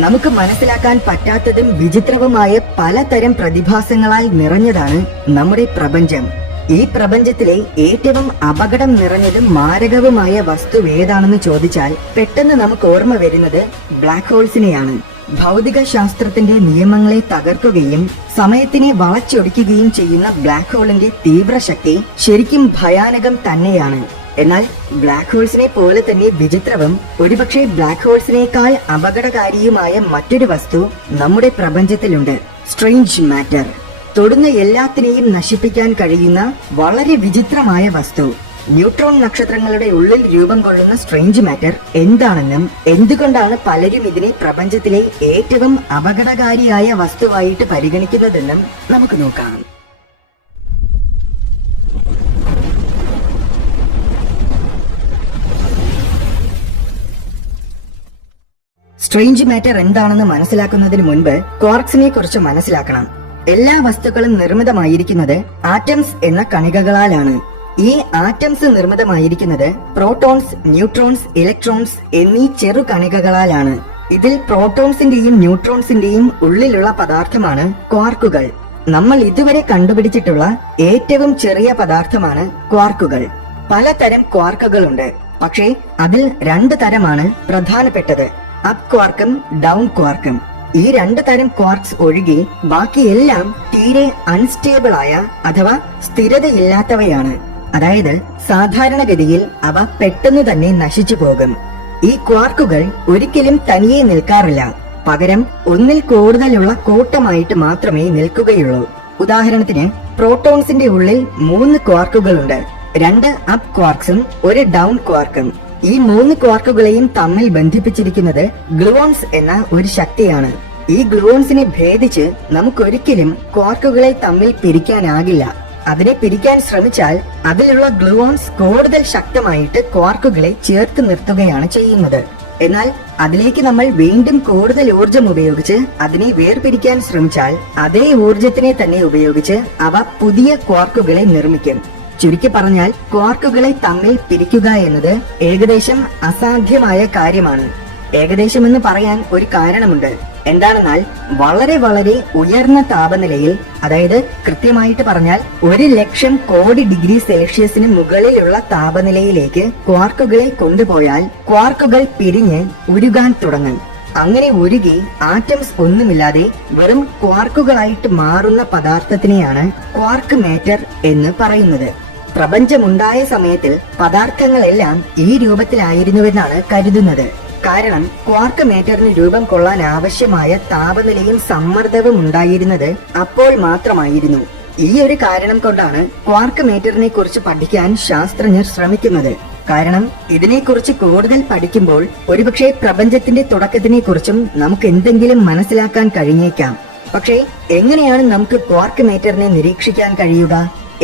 നമുക്ക് മനസ്സിലാക്കാൻ പറ്റാത്തതും വിചിത്രവുമായ പലതരം പ്രതിഭാസങ്ങളാൽ നിറഞ്ഞതാണ് നമ്മുടെ പ്രപഞ്ചം. ഈ പ്രപഞ്ചത്തിലെ ഏറ്റവും അപകടം നിറഞ്ഞതും മാരകവുമായ വസ്തു ഏതാണെന്ന് ചോദിച്ചാൽ പെട്ടെന്ന് നമുക്ക് ഓർമ്മ വരുന്നത് ബ്ലാക്ക് ഹോൾസിനെയാണ്. ഭൗതിക ശാസ്ത്രത്തിന്റെ നിയമങ്ങളെ തകർക്കുകയും സമയത്തിനെ വളച്ചൊടിക്കുകയും ചെയ്യുന്ന ബ്ലാക്ക് ഹോളിന്റെ തീവ്രശക്തി ശരിക്കും ഭയാനകം തന്നെയാണ്. എന്നാൽ ബ്ലാക്ക് ഹോൾസിനെ പോലെ തന്നെ വിചിത്രവും ഒരുപക്ഷെ ബ്ലാക്ക് ഹോൾസിനേക്കാൾ അപകടകാരിയുമായ മറ്റൊരു വസ്തു നമ്മുടെ പ്രപഞ്ചത്തിലുണ്ട്. Strange matter. തൊടുന്ന എല്ലാത്തിനെയും നശിപ്പിക്കാൻ കഴിയുന്ന വളരെ വിചിത്രമായ വസ്തു. ന്യൂട്രോൺ നക്ഷത്രങ്ങളുടെ ഉള്ളിൽ രൂപം കൊള്ളുന്ന സ്ട്രേഞ്ച് മാറ്റർ എന്താണെന്നും എന്തുകൊണ്ടാണ് പലരും ഇതിനെ പ്രപഞ്ചത്തിലെ ഏറ്റവും അപകടകാരിയായ വസ്തുവായിട്ട് പരിഗണിക്കുന്നതെന്നും നമുക്ക് നോക്കാം. സ്ട്രേഞ്ച് മാറ്റർ എന്താണെന്ന് മനസ്സിലാക്കുന്നതിന് മുൻപ് ക്വാർക്സിനെ കുറിച്ച് മനസ്സിലാക്കണം. എല്ലാ വസ്തുക്കളും നിർമ്മിതമായിരിക്കുന്നത് ആറ്റംസ് എന്ന കണികകളാലാണ്. ഈ ആറ്റംസ് നിർമ്മിതമായിരിക്കുന്നത് പ്രോട്ടോൺസ്, ന്യൂട്രോൺസ്, ഇലക്ട്രോൺസ് എന്നീ ചെറു കണികകളാലാണ്. ഇതിൽ പ്രോട്ടോൺസിന്റെയും ന്യൂട്രോൺസിന്റെയും ഉള്ളിലുള്ള പദാർത്ഥമാണ് ക്വാർക്കുകൾ. നമ്മൾ ഇതുവരെ കണ്ടുപിടിച്ചിട്ടുള്ള ഏറ്റവും ചെറിയ പദാർത്ഥമാണ് ക്വാർക്കുകൾ. പലതരം ക്വാർക്കുകളുണ്ട്, പക്ഷേ അതിൽ 2 തരമാണ് പ്രധാനപ്പെട്ടത്: അപ്പ് ക്വാർക്കും ഡൗൺ ക്വാർക്കും. ഈ 2 തരം ക്വാർക്സ് ഒഴികെ ബാക്കിയെല്ലാം തീരെ അൺസ്റ്റേബിൾ ആയ അഥവാ സ്ഥിരതയില്ലാത്തവയാണ്. അതായത് സാധാരണഗതിയിൽ അവ പെട്ടെന്ന് തന്നെ നശിച്ചു പോകും. ഈ ക്വാർക്കുകൾ ഒരിക്കലും തനിയെ നിൽക്കാറില്ല, പകരം ഒന്നിൽ കൂടുതലുള്ള കൂട്ടമായിട്ട് മാത്രമേ നിൽക്കുകയുള്ളൂ. ഉദാഹരണത്തിന്, പ്രോട്ടോൺസിന്റെ ഉള്ളിൽ 3 ക്വാർക്കുകളുണ്ട്. 2 അപ്പ് ക്വാർക്സും 1 ഡൗൺ ക്വാർക്കും. ഈ 3 ക്വാർക്കുകളെയും തമ്മിൽ ബന്ധിപ്പിച്ചിരിക്കുന്നത് ഗ്ലൂവോൺസ് എന്ന ഒരു ശക്തിയാണ്. ഈ ഗ്ലൂവോൺസിനെ ഭേദിച്ച് നമുക്കൊരിക്കലും ക്വാർക്കുകളെ തമ്മിൽ പിരിക്കാനാകില്ല. അതിനെ പിരിക്കാൻ ശ്രമിച്ചാൽ അതിലുള്ള ഗ്ലൂവോൺസ് കൂടുതൽ ശക്തമായിട്ട് ക്വാർക്കുകളെ ചേർത്ത് നിർത്തുകയാണ് ചെയ്യുന്നത്. എന്നാൽ അതിലേക്ക് നമ്മൾ വീണ്ടും കൂടുതൽ ഊർജം ഉപയോഗിച്ച് അതിനെ വേർപിരിക്കാൻ ശ്രമിച്ചാൽ അതേ ഊർജത്തിനെ തന്നെ ഉപയോഗിച്ച് അവ പുതിയ ക്വാർക്കുകളെ നിർമ്മിക്കും. ചുരുക്കി പറഞ്ഞാൽ ക്വാർക്കുകളെ തമ്മിൽ പിരിക്കുക എന്നത് ഏകദേശം അസാധ്യമായ കാര്യമാണ്. ഏകദേശം എന്ന് പറയാൻ ഒരു കാരണമുണ്ട്. എന്താണെന്നാൽ വളരെ വളരെ ഉയർന്ന താപനിലയിൽ, അതായത് കൃത്യമായിട്ട് പറഞ്ഞാൽ 1,00,000 കോടി ഡിഗ്രി സെൽഷ്യസിന് മുകളിലുള്ള താപനിലയിലേക്ക് ക്വാർക്കുകളെ കൊണ്ടുപോയാൽ ക്വാർക്കുകൾ പിരിഞ്ഞ് ഉരുകാൻ തുടങ്ങും. അങ്ങനെ ഉരുകി ആറ്റംസ് ഒന്നുമില്ലാതെ വെറും ക്വാർക്കുകളായിട്ട് മാറുന്ന പദാർത്ഥത്തിനെയാണ് ക്വാർക്ക് മാറ്റർ എന്ന് പറയുന്നത്. പ്രപഞ്ചമുണ്ടായ സമയത്തിൽ പദാർത്ഥങ്ങളെല്ലാം ഈ രൂപത്തിലായിരുന്നുവെന്നാണ് കരുതുന്നത്. കാരണം ക്വാർക്ക് മാറ്ററിന് രൂപം കൊള്ളാൻ ആവശ്യമായ താപനിലയും സമ്മർദ്ദവും ഉണ്ടായിരുന്നത് അപ്പോൾ മാത്രമായിരുന്നു. ഈ ഒരു കാരണം കൊണ്ടാണ് ക്വാർക്ക് മാറ്ററിനെ കുറിച്ച് പഠിക്കാൻ ശാസ്ത്രജ്ഞർ ശ്രമിക്കുന്നത്. കാരണം ഇതിനെക്കുറിച്ച് കൂടുതൽ പഠിക്കുമ്പോൾ ഒരുപക്ഷെ പ്രപഞ്ചത്തിന്റെ തുടക്കത്തിനെ കുറിച്ചും നമുക്ക് എന്തെങ്കിലും മനസ്സിലാക്കാൻ കഴിഞ്ഞേക്കാം. പക്ഷേ എങ്ങനെയാണ് നമുക്ക് ക്വാർക്ക് മാറ്ററിനെ നിരീക്ഷിക്കാൻ കഴിയുക?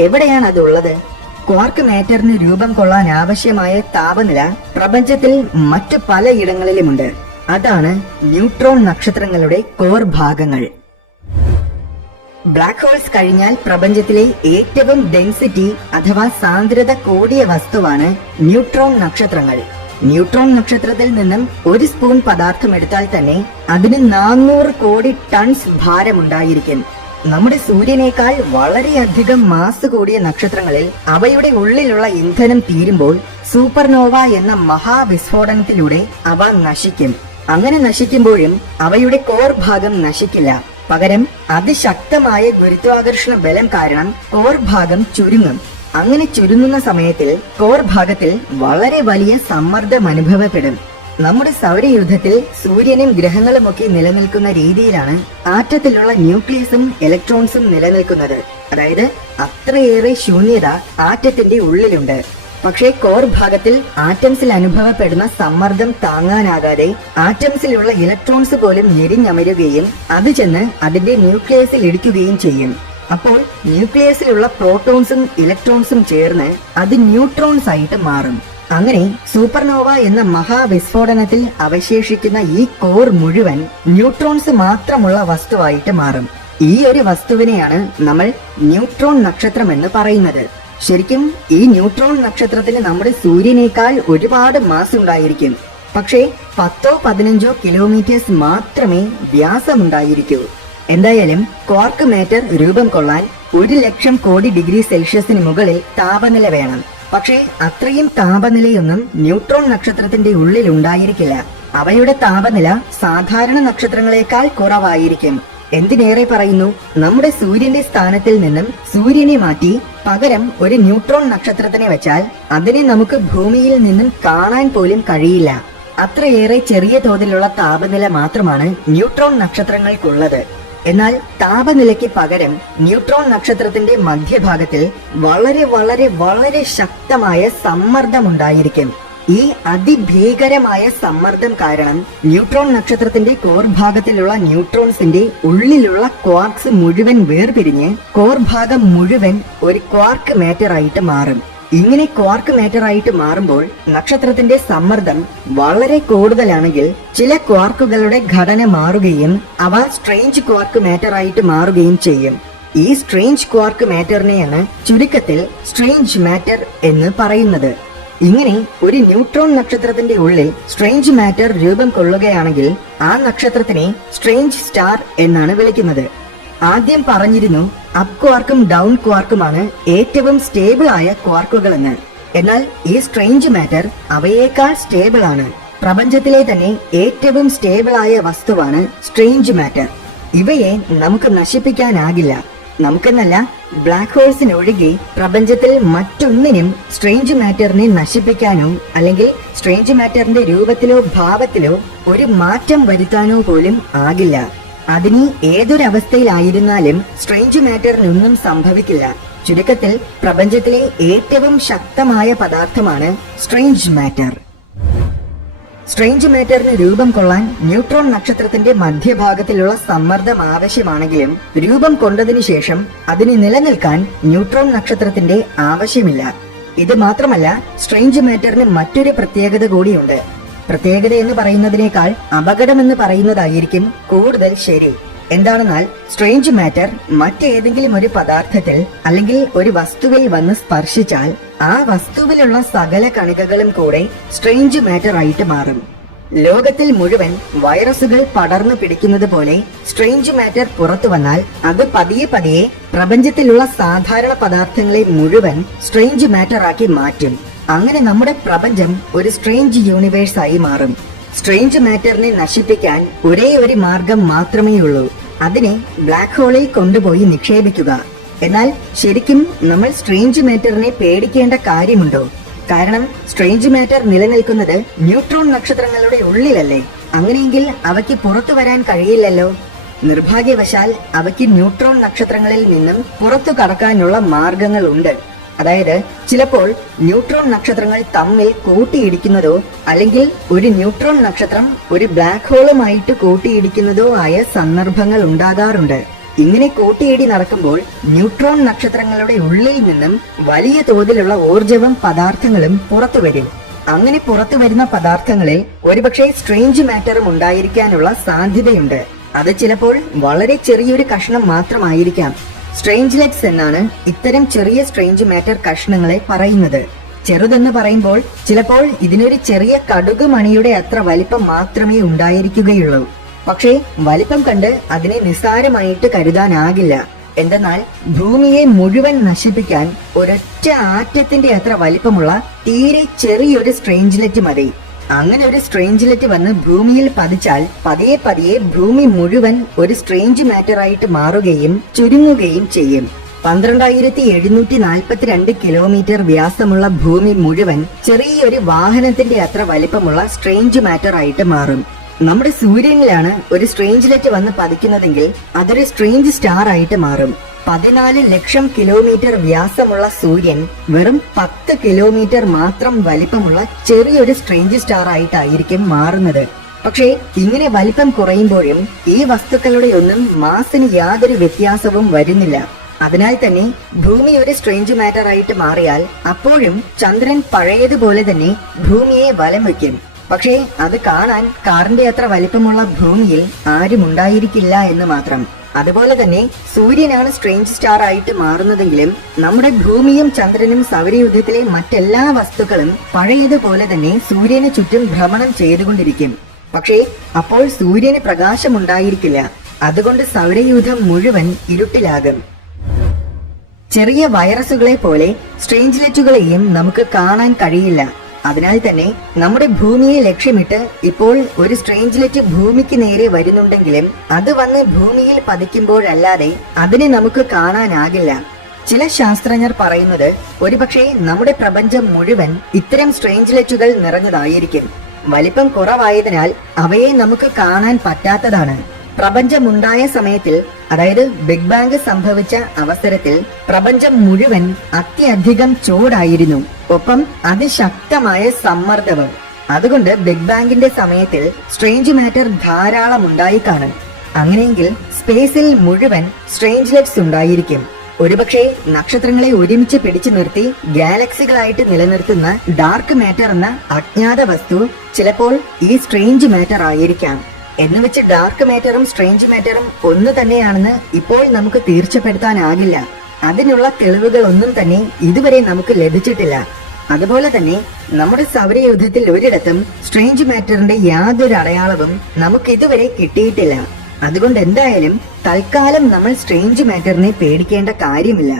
എവിടെയാണ് അതുള്ളത്? ക്വാർക്ക് മാറ്ററിന് രൂപം കൊള്ളാൻ ആവശ്യമായ താപനില പ്രപഞ്ചത്തിൽ മറ്റു പലയിടങ്ങളിലുമുണ്ട്. അതാണ് ന്യൂട്രോൺ നക്ഷത്രങ്ങളുടെ കോർ ഭാഗങ്ങൾ. ബ്ലാക്ക് ഹോൾസ് കഴിഞ്ഞാൽ പ്രപഞ്ചത്തിലെ ഏറ്റവും ഡെൻസിറ്റി അഥവാ സാന്ദ്രത കൂടിയ വസ്തുവാണ് ന്യൂട്രോൺ നക്ഷത്രങ്ങൾ. ന്യൂട്രോൺ നക്ഷത്രത്തിൽ നിന്നും 1 സ്പൂൺ പദാർത്ഥം എടുത്താൽ തന്നെ അതിന് 400 കോടി ടൺസ് ഭാരമുണ്ടായിരിക്കും. നമ്മുടെ സൂര്യനേക്കാൾ വളരെയധികം മാസ് കൂടിയ നക്ഷത്രങ്ങളിൽ അവയുടെ ഉള്ളിലുള്ള ഇന്ധനം തീരുമ്പോൾ സൂപ്പർനോവ എന്ന മഹാവിസ്ഫോടനത്തിലൂടെ അവ നശിക്കും. അങ്ങനെ നശിക്കുമ്പോഴും അവയുടെ കോർ ഭാഗം നശിക്കില്ല. പകരം അതിശക്തമായ ഗുരുത്വാകർഷണ ബലം കാരണം കോർ ഭാഗം ചുരുങ്ങും. അങ്ങനെ ചുരുങ്ങുന്ന സമയത്തിൽ കോർ ഭാഗത്തിൽ വളരെ വലിയ സമ്മർദ്ദം അനുഭവപ്പെടും. നമ്മുടെ സൗരയൂഥത്തിൽ സൂര്യനും ഗ്രഹങ്ങളുമൊക്കെ നിലനിൽക്കുന്ന രീതിയിലാണ് ആറ്റത്തിലുള്ള ന്യൂക്ലിയസും ഇലക്ട്രോൺസും നിലനിൽക്കുന്നത്. അതായത് അത്രയേറെ ശൂന്യത ആറ്റത്തിന്റെ ഉള്ളിലുണ്ട്. പക്ഷേ കോർ ഭാഗത്തിൽ ആറ്റംസിൽ അനുഭവപ്പെടുന്ന സമ്മർദ്ദം താങ്ങാനാകാതെ ആറ്റംസിലുള്ള ഇലക്ട്രോൺസ് പോലും ഞെരിഞ്ഞമരുകയും അത് ചെന്ന് അതിന്റെ ന്യൂക്ലിയസിൽ ഇടിക്കുകയും ചെയ്യും. അപ്പോൾ ന്യൂക്ലിയസിലുള്ള പ്രോട്ടോൺസും ഇലക്ട്രോൺസും ചേർന്ന് അത് ന്യൂട്രോൺസ് ആയിട്ട് മാറും. അങ്ങനെ സൂപ്പർനോവ എന്ന മഹാവിസ്ഫോടനത്തിൽ അവശേഷിക്കുന്ന ഈ കോർ മുഴുവൻ ന്യൂട്രോൺസ് മാത്രമുള്ള വസ്തുവായിട്ട് മാറും. ഈ ഒരു വസ്തുവിനെയാണ് നമ്മൾ ന്യൂട്രോൺ നക്ഷത്രം എന്ന് പറയുന്നത്. ശരിക്കും ഈ ന്യൂട്രോൺ നക്ഷത്രത്തിന് നമ്മുടെ സൂര്യനേക്കാൾ ഒരുപാട് മാസ് ഉണ്ടായിരിക്കും. പക്ഷേ 10-15 കിലോമീറ്റേഴ്സ് മാത്രമേ വ്യാസമുണ്ടായിരിക്കൂ. എന്തായാലും ക്വാർക്ക് മാറ്റർ രൂപം കൊള്ളാൻ 1,00,000 കോടി ഡിഗ്രി സെൽഷ്യസിന് മുകളിൽ താപനില വേണം. പക്ഷേ അത്രയും താപനിലയൊന്നും ന്യൂട്രോൺ നക്ഷത്രത്തിന്റെ ഉള്ളിൽ ഉണ്ടായിരിക്കില്ല. അവയുടെ താപനില സാധാരണ നക്ഷത്രങ്ങളെക്കാൾ കുറവായിരിക്കും. എന്തിനേറെ പറയുന്നു, നമ്മുടെ സൂര്യന്റെ സ്ഥാനത്തിൽ നിന്നും സൂര്യനെ മാറ്റി പകരം ഒരു ന്യൂട്രോൺ നക്ഷത്രത്തിനെ വെച്ചാൽ അതിനെ നമുക്ക് ഭൂമിയിൽ നിന്നും കാണാൻ പോലും കഴിയില്ല. അത്രയേറെ ചെറിയ തോതിലുള്ള താപനില മാത്രമാണ് ന്യൂട്രോൺ നക്ഷത്രങ്ങൾക്കുള്ളത്. എന്നാൽ താപനിലയ്ക്ക് പകരം ന്യൂട്രോൺ നക്ഷത്രത്തിന്റെ മധ്യഭാഗത്തിൽ വളരെ വളരെ വളരെ ശക്തമായ സമ്മർദ്ദമുണ്ടായിരിക്കും. ഈ അതിഭീകരമായ സമ്മർദ്ദം കാരണം ന്യൂട്രോൺ നക്ഷത്രത്തിന്റെ കോർ ഭാഗത്തിലുള്ള ന്യൂട്രോൺസിന്റെ ഉള്ളിലുള്ള ക്വാർക്സ് മുഴുവൻ വേർപിരിഞ്ഞ് കോർ ഭാഗം മുഴുവൻ ഒരു ക്വാർക്ക് മാറ്റർ ആയിട്ട് മാറും. ഇങ്ങനെ ക്വാർക്ക് മാറ്റർ ആയിട്ട് മാറുമ്പോൾ നക്ഷത്രത്തിന്റെ സമ്മർദ്ദം വളരെ കൂടുതലാണെങ്കിൽ ചില ക്വാർക്കുകളുടെ ഘടന മാറുകയും അവ സ്ട്രേഞ്ച് ക്വാർക്ക് മാറ്റർ ആയിട്ട് മാറുകയും ചെയ്യും. ഈ സ്ട്രേഞ്ച് ക്വാർക്ക് മാറ്ററിനെയാണ് ചുരുക്കത്തിൽ സ്ട്രേഞ്ച് മാറ്റർ എന്ന് പറയുന്നത്. ഇങ്ങനെ ഒരു ന്യൂട്രോൺ നക്ഷത്രത്തിന്റെ ഉള്ളിൽ സ്ട്രേഞ്ച് മാറ്റർ രൂപം കൊള്ളുകയാണെങ്കിൽ ആ നക്ഷത്രത്തിനെ സ്ട്രേഞ്ച് സ്റ്റാർ എന്നാണ് വിളിക്കുന്നത്. ആദ്യം പറഞ്ഞിരുന്നു അപ് ക്വാർക്കും ഡൗൺ ക്വാർക്കുമാണ് ഏറ്റവും സ്റ്റേബിൾ ആയ ക്വാർക്കുകളെന്ന്. എന്നാൽ ഈ സ്ട്രേഞ്ച് മാറ്റർ അവയേക്കാൾ സ്റ്റേബിൾ ആണ്. പ്രപഞ്ചത്തിലെ തന്നെ ഏറ്റവും സ്റ്റേബിൾ ആയ വസ്തുവാണ് സ്ട്രേഞ്ച് മാറ്റർ. ഇവയെ നമുക്ക് നശിപ്പിക്കാനാകില്ല. നമുക്കെന്നല്ല, ബ്ലാക്ക് ഹോൾസിനൊഴികെ പ്രപഞ്ചത്തിൽ മറ്റൊന്നിനും സ്ട്രേഞ്ച് മാറ്ററിനെ നശിപ്പിക്കാനോ അല്ലെങ്കിൽ സ്ട്രേഞ്ച് മാറ്ററിന്റെ രൂപത്തിലോ ഭാവത്തിലോ ഒരു മാറ്റം വരുത്താനോ പോലും ആകില്ല. അതിന് ഏതൊരവസ്ഥയിലായിരുന്നാലും സ്ട്രേഞ്ച് മാറ്ററിനൊന്നും സംഭവിക്കില്ല. ചുരുക്കത്തിൽ പ്രപഞ്ചത്തിലെ ഏറ്റവും ശക്തമായ പദാർത്ഥമാണ് സ്ട്രേഞ്ച് മാറ്റർ. സ്ട്രേഞ്ച് മാറ്ററിന് രൂപം കൊള്ളാൻ ന്യൂട്രോൺ നക്ഷത്രത്തിന്റെ മധ്യഭാഗത്തിലുള്ള സമ്മർദ്ദം ആവശ്യമാണെങ്കിലും രൂപം കൊണ്ടതിനു ശേഷം അതിന് നിലനിൽക്കാൻ ന്യൂട്രോൺ നക്ഷത്രത്തിന്റെ ആവശ്യമില്ല. ഇത് മാത്രമല്ല, സ്ട്രേഞ്ച് മാറ്ററിന് മറ്റൊരു പ്രത്യേകത കൂടിയുണ്ട്. പ്രത്യേകത എന്ന് പറയുന്നതിനേക്കാൾ അപകടമെന്ന് പറയുന്നതായിരിക്കും കൂടുതൽ ശരി. എന്താണെന്നാൽ സ്ട്രേഞ്ച് മാറ്റർ മറ്റേതെങ്കിലും ഒരു പദാർത്ഥത്തിൽ അല്ലെങ്കിൽ ഒരു വസ്തുവിൽ വന്ന് സ്പർശിച്ചാൽ ആ വസ്തുവിലുള്ള സകല കണികകളും കൂടെ സ്ട്രേഞ്ച് മാറ്റർ ആയിട്ട് മാറും. ലോകത്തിൽ മുഴുവൻ വൈറസുകൾ പടർന്നു പിടിക്കുന്നത് പോലെ സ്ട്രേഞ്ച് മാറ്റർ പുറത്തു വന്നാൽ അത് പതിയെ പതിയെ പ്രപഞ്ചത്തിലുള്ള സാധാരണ പദാർത്ഥങ്ങളെ മുഴുവൻ സ്ട്രേഞ്ച് മാറ്റർ ആക്കി മാറ്റും. അങ്ങനെ നമ്മുടെ പ്രപഞ്ചം ഒരു സ്ട്രേഞ്ച് യൂണിവേഴ്സ് ആയി മാറും. സ്ട്രേഞ്ച് മാറ്ററിനെ നശിപ്പിക്കാൻ ഒരേ ഒരു മാർഗം മാത്രമേയുള്ളൂ, അതിനെ ബ്ലാക്ക് ഹോളിൽ കൊണ്ടുപോയി നിക്ഷേപിക്കുക. എന്നാൽ ശരിക്കും നമ്മൾ സ്ട്രേഞ്ച് മാറ്ററിനെ പേടിക്കേണ്ട കാര്യമുണ്ടോ? കാരണം സ്ട്രേഞ്ച് മാറ്റർ നിലനിൽക്കുന്നത് ന്യൂട്രോൺ നക്ഷത്രങ്ങളുടെ ഉള്ളിലല്ലേ. അങ്ങനെയെങ്കിൽ അവയ്ക്ക് പുറത്തു വരാൻ കഴിയില്ലല്ലോ. നിർഭാഗ്യവശാൽ അവയ്ക്ക് ന്യൂട്രോൺ നക്ഷത്രങ്ങളിൽ നിന്നും പുറത്തു കടക്കാനുള്ള മാർഗങ്ങൾ ഉണ്ട്. അതായത് ചിലപ്പോൾ ന്യൂട്രോൺ നക്ഷത്രങ്ങൾ തമ്മിൽ കൂട്ടിയിടിക്കുന്നതോ അല്ലെങ്കിൽ ഒരു ന്യൂട്രോൺ നക്ഷത്രം ഒരു ബ്ലാക്ക് ഹോളുമായിട്ട് കൂട്ടിയിടിക്കുന്നതോ ആയ സന്ദർഭങ്ങൾ ഉണ്ടാകാറുണ്ട്. ഇങ്ങനെ കൂട്ടിയിടി നടക്കുമ്പോൾ ന്യൂട്രോൺ നക്ഷത്രങ്ങളുടെ ഉള്ളിൽ നിന്നും വലിയ തോതിലുള്ള ഊർജവും പദാർത്ഥങ്ങളും പുറത്തു വരും. അങ്ങനെ പുറത്തു വരുന്ന പദാർത്ഥങ്ങളിൽ ഒരുപക്ഷെ സ്ട്രേഞ്ച് മാറ്ററും ഉണ്ടായിരിക്കാനുള്ള സാധ്യതയുണ്ട്. അത് ചിലപ്പോൾ വളരെ ചെറിയൊരു കഷ്ണം മാത്രമായിരിക്കാം. സ്ട്രേഞ്ച്ലെറ്റ്സ് എന്നാണ് ഇത്തരം ചെറിയ സ്ട്രേഞ്ച് മാറ്റർ കഷ്ണങ്ങളെ പറയുന്നത്. ചെറുതെന്ന് പറയുമ്പോൾ ചിലപ്പോൾ ഇതിനൊരു ചെറിയ കടുക് മണിയുടെ അത്ര വലിപ്പം മാത്രമേ ഉണ്ടായിരിക്കുകയുള്ളൂ. പക്ഷേ വലിപ്പം കണ്ട് അതിനെ നിസ്സാരമായിട്ട് കരുതാനാകില്ല. എന്തെന്നാൽ ഭൂമിയെ മുഴുവൻ നശിപ്പിക്കാൻ ഒരൊറ്റ ആറ്റത്തിന്റെ അത്ര വലിപ്പമുള്ള തീരെ ചെറിയൊരു സ്ട്രേഞ്ച്ലെറ്റ് മതി. അങ്ങനെ ഒരു സ്ട്രേഞ്ച്ലെറ്റ് വന്ന് ഭൂമിയിൽ പതിച്ചാൽ പതിയെ പതിയെ ഭൂമി മുഴുവൻ ഒരു സ്ട്രേഞ്ച് മാറ്റർ ആയിട്ട് മാറുകയും ചുരുങ്ങുകയും ചെയ്യും. 12,742 കിലോമീറ്റർ വ്യാസമുള്ള ഭൂമി മുഴുവൻ ചെറിയൊരു വാഹനത്തിന്റെ അത്ര വലിപ്പമുള്ള സ്ട്രേഞ്ച് മാറ്റർ ആയിട്ട് മാറും. നമ്മുടെ സൂര്യനിലാണ് ഒരു സ്ട്രേഞ്ച്ലെറ്റ് വന്ന് പതിക്കുന്നതെങ്കിൽ അതൊരു സ്ട്രേഞ്ച് സ്റ്റാർ ആയിട്ട് മാറും. 14 ലക്ഷം കിലോമീറ്റർ വ്യാസമുള്ള സൂര്യൻ വെറും 10 കിലോമീറ്റർ മാത്രം വലിപ്പമുള്ള ചെറിയൊരു സ്ട്രേഞ്ച് സ്റ്റാർ ആയിട്ടായിരിക്കും മാറുന്നത്. പക്ഷേ ഇങ്ങനെ വലിപ്പം കുറയുമ്പോഴും ഈ വസ്തുക്കളുടെ ഒന്നും മാസിന് യാതൊരു വ്യത്യാസവും വരുന്നില്ല. അതിനാൽ തന്നെ ഭൂമി ഒരു സ്ട്രേഞ്ച് മാറ്റർ ആയിട്ട് മാറിയാൽ അപ്പോഴും ചന്ദ്രൻ പഴയതുപോലെ തന്നെ ഭൂമിയെ വലം വയ്ക്കും. പക്ഷേ അത് കാണാൻ കാറിന്റെ അത്ര വലിപ്പമുള്ള ഭൂമിയിൽ ആരും ഉണ്ടായിരിക്കില്ല എന്ന് മാത്രം. അതുപോലെ തന്നെ സൂര്യനാണ് സ്ട്രേഞ്ച് സ്റ്റാർ ആയിട്ട് മാറുന്നതെങ്കിലും നമ്മുടെ ഭൂമിയും ചന്ദ്രനും സൗരയൂഥത്തിലെ മറ്റെല്ലാ വസ്തുക്കളും പഴയതുപോലെ തന്നെ സൂര്യന് ചുറ്റും ഭ്രമണം ചെയ്തുകൊണ്ടിരിക്കും. പക്ഷേ അപ്പോൾ സൂര്യന് പ്രകാശമുണ്ടായിരിക്കില്ല. അതുകൊണ്ട് സൗരയൂഥം മുഴുവൻ ഇരുട്ടിലാകും. ചെറിയ വൈറസുകളെ പോലെ സ്ട്രേഞ്ച്ലെറ്റുകളെയും നമുക്ക് കാണാൻ കഴിയില്ല. അതിനാൽ തന്നെ നമ്മുടെ ഭൂമിയെ ലക്ഷ്യമിട്ട് ഇപ്പോൾ ഒരു സ്ട്രേഞ്ച്ലെറ്റ് ഭൂമിക്ക് നേരെ വരുന്നുണ്ടെങ്കിലും അത് വന്ന് ഭൂമിയിൽ പതിക്കുമ്പോഴല്ലാതെ അതിനെ നമുക്ക് കാണാനാകില്ല. ചില ശാസ്ത്രജ്ഞർ പറയുന്നത് ഒരുപക്ഷെ നമ്മുടെ പ്രപഞ്ചം മുഴുവൻ ഇത്തരം സ്ട്രേഞ്ച്ലെറ്റുകൾ നിറഞ്ഞതായിരിക്കും. വലിപ്പം കുറവായതിനാൽ അവയെ നമുക്ക് കാണാൻ പറ്റാത്തതാണ്. പ്രപഞ്ചമുണ്ടായ സമയത്തിൽ, അതായത് ബിഗ് ബാങ് സംഭവിച്ച അവസരത്തിൽ പ്രപഞ്ചം മുഴുവൻ അത്യധികം ചൂടായിരുന്നു, ഒപ്പം അതിശക്തമായ സമ്മർദ്ദവും. അതുകൊണ്ട് ബിഗ് ബാങ്ങിന്റെ സമയത്തിൽ സ്ട്രേഞ്ച് മാറ്റർ ധാരാളം ഉണ്ടായി കാണും. അങ്ങനെയെങ്കിൽ സ്പേസിൽ മുഴുവൻ സ്ട്രേഞ്ച്ലെറ്റ്സ് ഉണ്ടായിരിക്കും. ഒരുപക്ഷെ നക്ഷത്രങ്ങളെ ഒരുമിച്ച് പിടിച്ചു നിർത്തി ഗാലക്സികളായിട്ട് നിലനിർത്തുന്ന ഡാർക്ക് മാറ്റർ എന്ന അജ്ഞാത വസ്തു ചിലപ്പോൾ ഈ സ്ട്രേഞ്ച് മാറ്റർ ആയിരിക്കാം. എന്നുവെച്ച് ഡാർക്ക് മാറ്ററും സ്ട്രേഞ്ച് മാറ്ററും ഒന്ന് തന്നെയാണെന്ന് ഇപ്പോൾ നമുക്ക് തീർച്ചപ്പെടുത്താനാകില്ല. അതിനുള്ള തെളിവുകൾ ഒന്നും തന്നെ ഇതുവരെ നമുക്ക് ലഭിച്ചിട്ടില്ല. അതുപോലെ തന്നെ നമ്മുടെ സൗരയൂഥത്തിൽ ഒരിടത്തും സ്ട്രേഞ്ച് മാറ്ററിന്റെ യാതൊരു അടയാളവും നമുക്ക് ഇതുവരെ കിട്ടിയിട്ടില്ല. അതുകൊണ്ട് എന്തായാലും തൽക്കാലം നമ്മൾ സ്ട്രേഞ്ച് മാറ്ററിനെ പേടിക്കേണ്ട കാര്യമില്ല.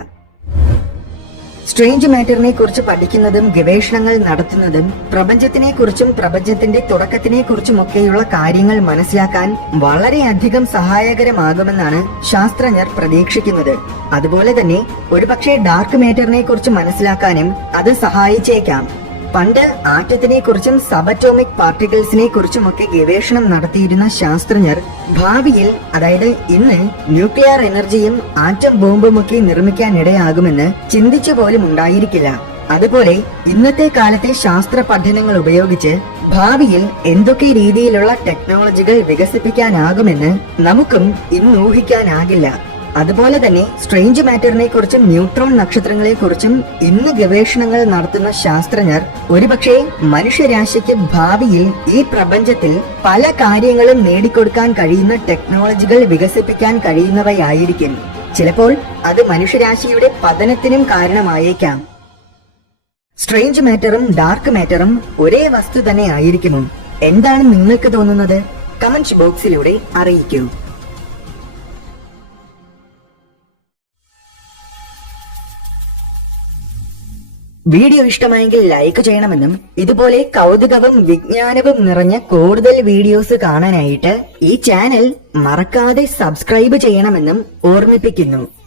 സ്ട്രേഞ്ച് മാറ്ററിനെ കുറിച്ച് പഠിക്കുന്നതും ഗവേഷണങ്ങൾ നടത്തുന്നതും പ്രപഞ്ചത്തിനെ കുറിച്ചും പ്രപഞ്ചത്തിന്റെ തുടക്കത്തിനെ കുറിച്ചുമൊക്കെയുള്ള കാര്യങ്ങൾ മനസ്സിലാക്കാൻ വളരെയധികം സഹായകരമാകുമെന്നാണ് ശാസ്ത്രജ്ഞർ പ്രതീക്ഷിക്കുന്നത്. അതുപോലെ തന്നെ ഒരുപക്ഷെ ഡാർക്ക് മാറ്ററിനെ കുറിച്ച് മനസ്സിലാക്കാനും അത് സഹായിച്ചേക്കാം. പണ്ട് ആറ്റത്തിനെ കുറിച്ചും സബറ്റോമിക് പാർട്ടിക്കിൾസിനെ കുറിച്ചുമൊക്കെ ഗവേഷണം നടത്തിയിരുന്ന ശാസ്ത്രജ്ഞർ ഭാവിയിൽ, അതായത് ഇന്ന് ന്യൂക്ലിയർ എനർജിയും ആറ്റം ബോംബുമൊക്കെ നിർമ്മിക്കാനിടയാകുമെന്ന് ചിന്തിച്ചു പോലും ഉണ്ടായിരിക്കില്ല. അതുപോലെ ഇന്നത്തെ കാലത്തെ ശാസ്ത്ര പഠനങ്ങൾ ഉപയോഗിച്ച് ഭാവിയിൽ എന്തൊക്കെ രീതിയിലുള്ള ടെക്നോളജികൾ വികസിപ്പിക്കാനാകുമെന്ന് നമുക്കും ഇന്ന് ഊഹിക്കാനാകില്ല. അതുപോലെ തന്നെ സ്ട്രേഞ്ച് മാറ്ററിനെ കുറിച്ചും ന്യൂട്രോൺ നക്ഷത്രങ്ങളെ കുറിച്ചും ഇന്ന് ഗവേഷണങ്ങൾ നടത്തുന്ന ശാസ്ത്രജ്ഞർ ഒരുപക്ഷെ മനുഷ്യരാശിക്ക് ഭാവിയിൽ ഈ പ്രപഞ്ചത്തിൽ പല കാര്യങ്ങളും നേടിക്കൊടുക്കാൻ കഴിയുന്ന ടെക്നോളജികൾ വികസിപ്പിക്കാൻ കഴിയുന്നവയായിരിക്കും. ചിലപ്പോൾ അത് മനുഷ്യരാശിയുടെ പതനത്തിനും കാരണമായേക്കാം. സ്ട്രേഞ്ച് മാറ്ററും ഡാർക്ക് മാറ്ററും ഒരേ വസ്തു തന്നെ ആയിരിക്കുമോ? എന്താണ് നിങ്ങൾക്ക് തോന്നുന്നത്? കമന്റ് ബോക്സിലൂടെ അറിയിക്കൂ. വീഡിയോ ഇഷ്ടമായെങ്കിൽ ലൈക്ക് ചെയ്യണമെന്നും ഇതുപോലെ കൗതുകവും വിജ്ഞാനവും നിറഞ്ഞ കൂടുതൽ വീഡിയോസ് കാണാനായിട്ട് ഈ ചാനൽ മറക്കാതെ സബ്സ്ക്രൈബ് ചെയ്യണമെന്നും ഓർമ്മിപ്പിക്കുന്നു.